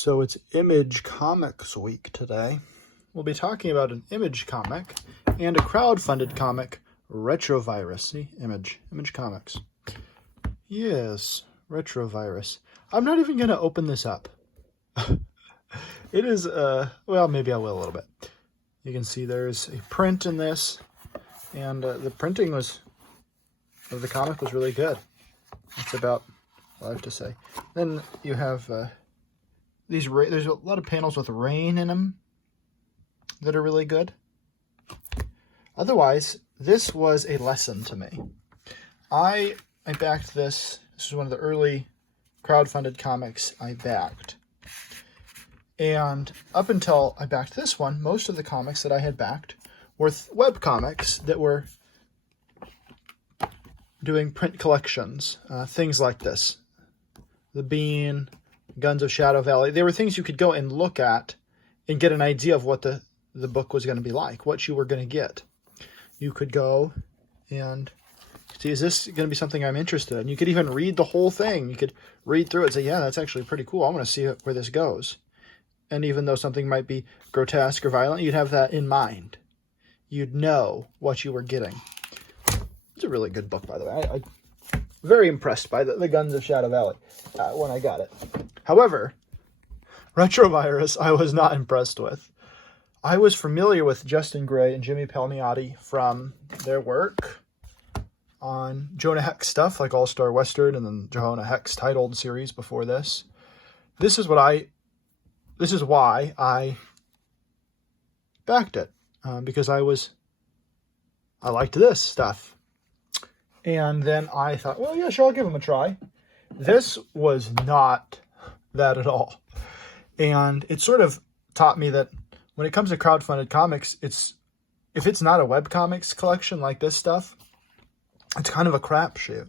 So it's Image Comics Week today. We'll be talking about an Image comic and a crowdfunded comic, Retrovirus. See, Image Comics. Yes, Retrovirus. I'm not even going to open this up. It is, well, maybe I will a little bit. You can see there's a print in this, and the printing of the comic was really good. That's about all I have to say. Then you have there's a lot of panels with rain in them that are really good. Otherwise, this was a lesson to me. I backed this. This is one of the early crowdfunded comics I backed. And up until I backed this one, most of the comics that I had backed were web comics that were doing print collections, things like this. The Bean, Guns of Shadow Valley. They were things you could go and look at and get an idea of what the book was going to be like, what you were going to get. You could go and see, is this going to be something I'm interested in? You could even read the whole thing. You could read through it and say, yeah, that's actually pretty cool. I want to see where this goes. And even though something might be grotesque or violent, you'd have that in mind. You'd know what you were getting. It's a really good book, by the way. I'm very impressed by the Guns of Shadow Valley when I got it. However, Retrovirus, I was not impressed with. I was familiar with Justin Gray and Jimmy Palmiotti from their work on Jonah Hex stuff, like All-Star Western and then Jonah Hex titled series before this. This is why I backed it, because I liked this stuff. And then I thought, well, yeah, sure, I'll give them a try. This was not that at all. And it sort of taught me that when it comes to crowdfunded comics, if it's not a webcomics collection like this stuff, it's kind of a crapshoot.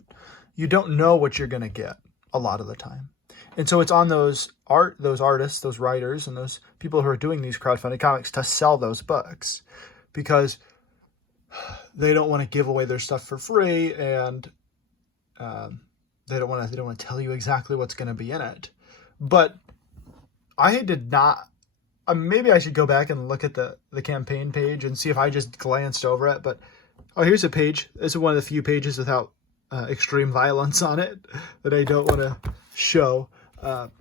You don't know what you're going to get a lot of the time. And so it's on those artists, those writers, and those people who are doing these crowdfunded comics to sell those books, because they don't want to give away their stuff for free, and they don't want to tell you exactly what's going to be in it. But I did not. Maybe I should go back and look at the campaign page and see if I just glanced over it. But here's a page. This is one of the few pages without extreme violence on it that I don't want to show. No,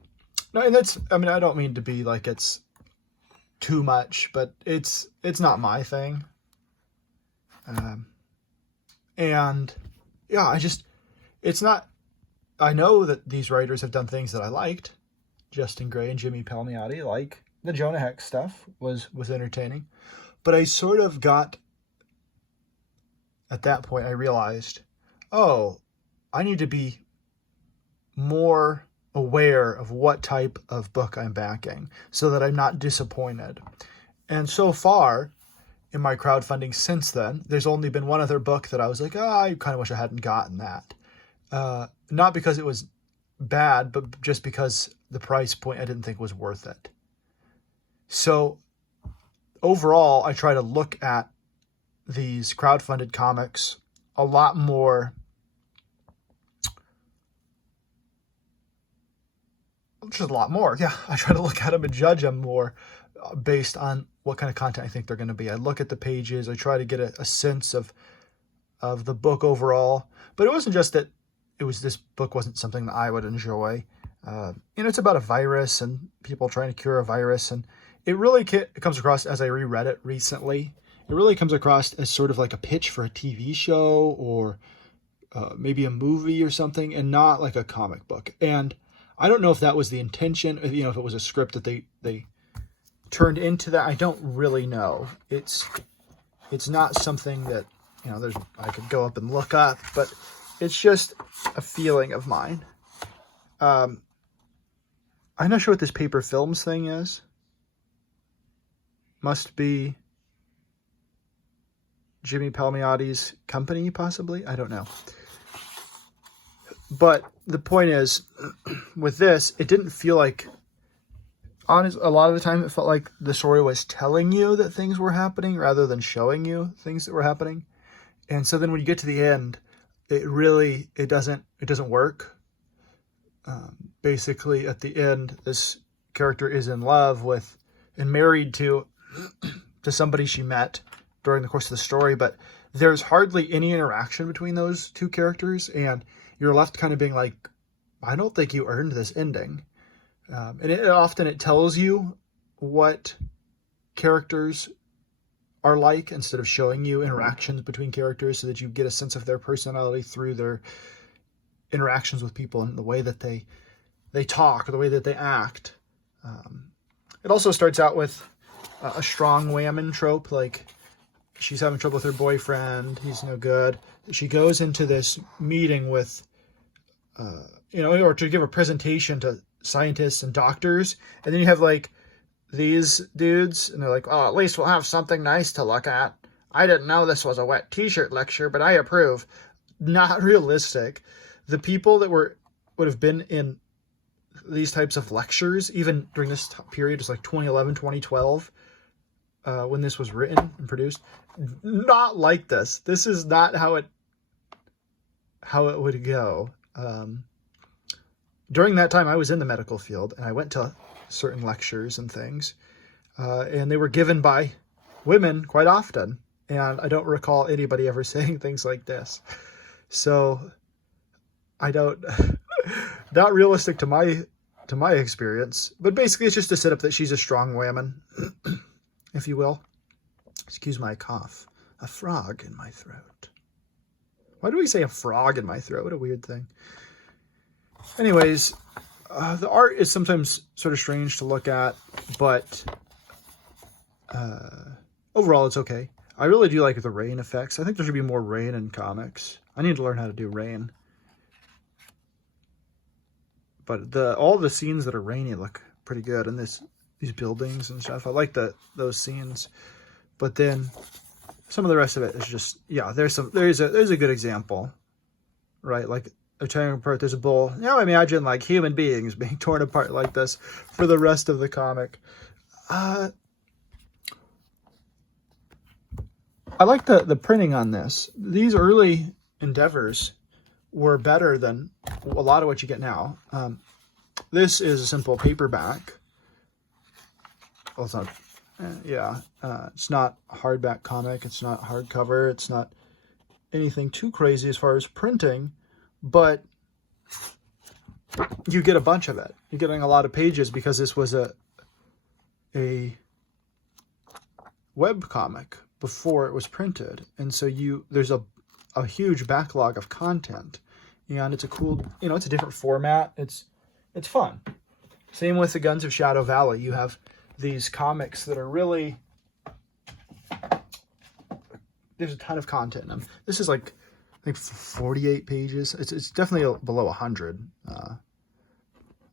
and that's. I mean, I don't mean to be like it's too much, but it's not my thing. And yeah, it's not. I know that these writers have done things that I liked. Justin Gray and Jimmy Palmiotti, like the Jonah Hex stuff was entertaining, but I sort of got, at that point I realized, oh, I need to be more aware of what type of book I'm backing so that I'm not disappointed. And so far in my crowdfunding since then, there's only been one other book that I was like, I kind of wish I hadn't gotten that. Not because it was bad, but just because the price point I didn't think was worth it. So overall, I try to look at these crowdfunded comics a lot more, just a lot more. Yeah, I try to look at them and judge them more based on what kind of content I think they're going to be. I look at the pages. I try to get a sense of the book overall. But it wasn't just that this book wasn't something that I would enjoy. It's about a virus and people trying to cure a virus. And it really comes across, as I reread it recently, it really comes across as sort of like a pitch for a TV show or maybe a movie or something, and not like a comic book. And I don't know if that was the intention, if it was a script that they turned into that. I don't really know. It's not something that, I could go up and look up, but it's just a feeling of mine. I'm not sure what this Paper Films thing is. Must be Jimmy Palmiotti's company, possibly. I don't know. But the point is, with this, it didn't feel like, a lot of the time it felt like the story was telling you that things were happening rather than showing you things that were happening. And so then when you get to the end, it doesn't work. Basically, at the end, this character is in love with and married to somebody she met during the course of the story, but there's hardly any interaction between those two characters, and you're left kind of being like, I don't think you earned this ending. And often it tells you what characters are like instead of showing you interactions between characters, so that you get a sense of their personality through their interactions with people and the way that they talk or the way that they act. It also starts out with a strong woman trope, like she's having trouble with her boyfriend, he's no good. She goes into this meeting with, or to give a presentation to scientists and doctors, and then you have like these dudes, and they're like, oh, at least we'll have something nice to look at. I didn't know this was a wet t-shirt lecture, but I approve. Not realistic. The people that would have been in these types of lectures, even during this period, it's like 2011, 2012, when this was written and produced, not like this. This is not how it would go. During that time, I was in the medical field, and I went to certain lectures and things, and they were given by women quite often, and I don't recall anybody ever saying things like this. So I don't, not realistic to my experience, but basically it's just a setup that she's a strong woman, if you will. Excuse my cough. A frog in my throat. Why do we say a frog in my throat? What a weird thing. Anyways, the art is sometimes sort of strange to look at, but overall it's okay. I really do like the rain effects. I think there should be more rain in comics. I need to learn how to do rain. But all the scenes that are rainy look pretty good, and these buildings and stuff. I like those scenes. But then some of the rest of it is just, yeah, there's a good example, right? Like they're tearing apart. There's a bull. Now imagine like human beings being torn apart like this for the rest of the comic. I like the printing on this. These early endeavors were better than a lot of what you get now. This is a simple paperback. Well, it's not. It's not a hardback comic. It's not hardcover. It's not anything too crazy as far as printing, but you get a bunch of it. You're getting a lot of pages because this was a web comic before it was printed, and so there's a huge backlog of content, and it's a cool, it's a different format. It's fun. Same with the Guns of Shadow Valley. You have these comics that are really, there's a ton of content in them. This is like, I think 48 pages. It's definitely below 100.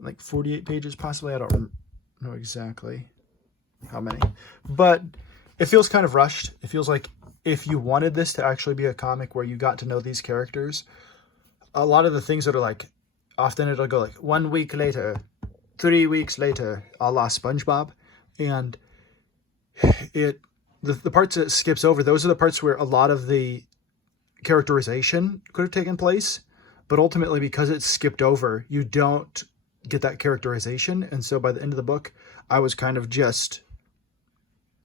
Like 48 pages possibly. I don't know exactly how many, but it feels kind of rushed. It feels like if you wanted this to actually be a comic where you got to know these characters, a lot of the things that are like, often it'll go like 1 week later, 3 weeks later, a la SpongeBob. And the parts that it skips over, those are the parts where a lot of the characterization could have taken place. But ultimately, because it's skipped over, you don't get that characterization. And so by the end of the book, I was kind of just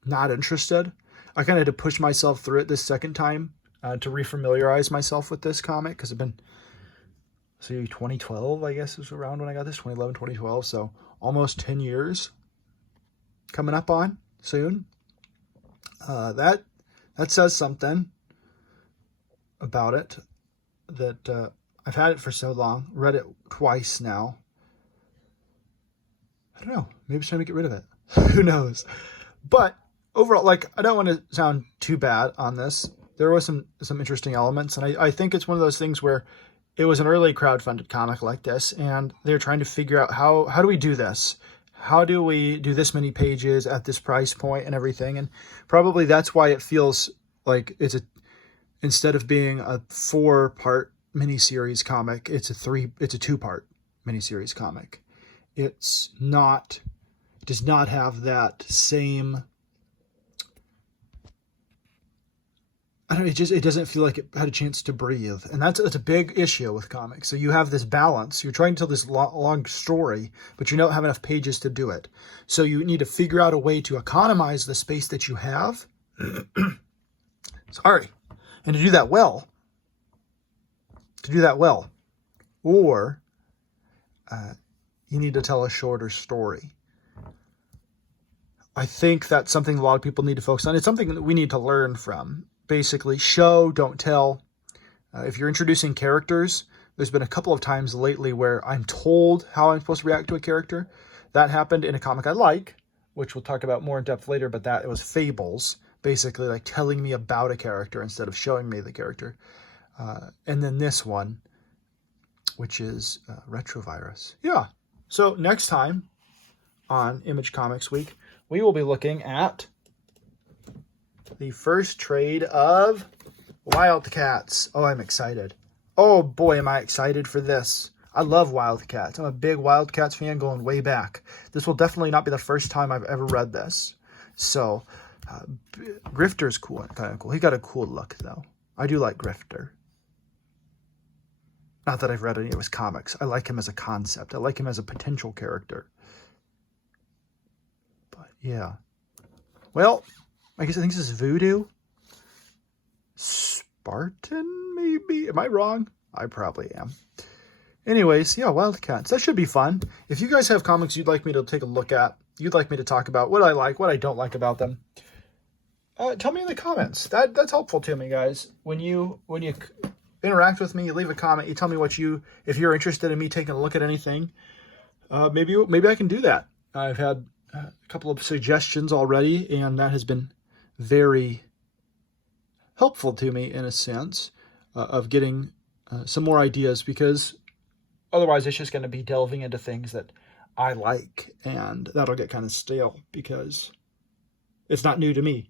not interested. I kind of had to push myself through it this second time to refamiliarize myself with this comic, because it's been, 2012, I guess, is around when I got this, 2011, 2012. So almost 10 years coming up on soon. That says something about it, that I've had it for so long, read it twice now. I don't know, maybe it's time to get rid of it. Who knows? But overall, like, I don't want to sound too bad on this. There was some interesting elements, and I think it's one of those things where it was an early crowdfunded comic like this, and they're trying to figure out how do we do this? How do we do this many pages at this price point and everything? And probably that's why it feels like instead of being a 4-part miniseries comic, it's a 2-part miniseries comic. It does not have that same, I don't know, it doesn't feel like it had a chance to breathe. And that's a big issue with comics. So you have this balance. You're trying to tell this long story, but you don't have enough pages to do it. So you need to figure out a way to economize the space that you have. Sorry. And to do that well, or you need to tell a shorter story. I think that's something a lot of people need to focus on. It's something that we need to learn from. Basically, show, don't tell. If you're introducing characters, there's been a couple of times lately where I'm told how I'm supposed to react to a character. That happened in a comic I like, which we'll talk about more in depth later, but it was Fables, basically like telling me about a character instead of showing me the character. And then this one, which is Retrovirus. Yeah. So next time on Image Comics Week, we will be looking at the first trade of Wildcats. Oh, I'm excited. Oh boy, am I excited for this. I love Wildcats. I'm a big Wildcats fan going way back. This will definitely not be the first time I've ever read this. So, Grifter's cool, kind of cool. He got a cool look, though. I do like Grifter. Not that I've read any of his comics. I like him as a concept. I like him as a potential character. But, yeah. Well, I guess I think this is Voodoo. Spartan, maybe? Am I wrong? I probably am. Anyways, yeah, Wildcats. That should be fun. If you guys have comics you'd like me to take a look at, you'd like me to talk about what I like, what I don't like about them, tell me in the comments. That's helpful to me, guys. When you interact with me, you leave a comment, you tell me if you're interested in me taking a look at anything, maybe I can do that. I've had a couple of suggestions already, and that has been very helpful to me in a sense of getting some more ideas, because otherwise it's just going to be delving into things that I like, and that'll get kind of stale because it's not new to me.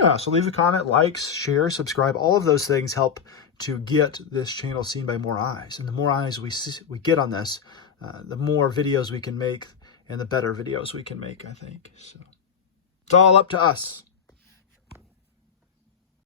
Yeah, so leave a comment, likes, share, subscribe. All of those things help to get this channel seen by more eyes. And the more eyes we get on this, the more videos we can make and the better videos we can make, I think. So it's all up to us.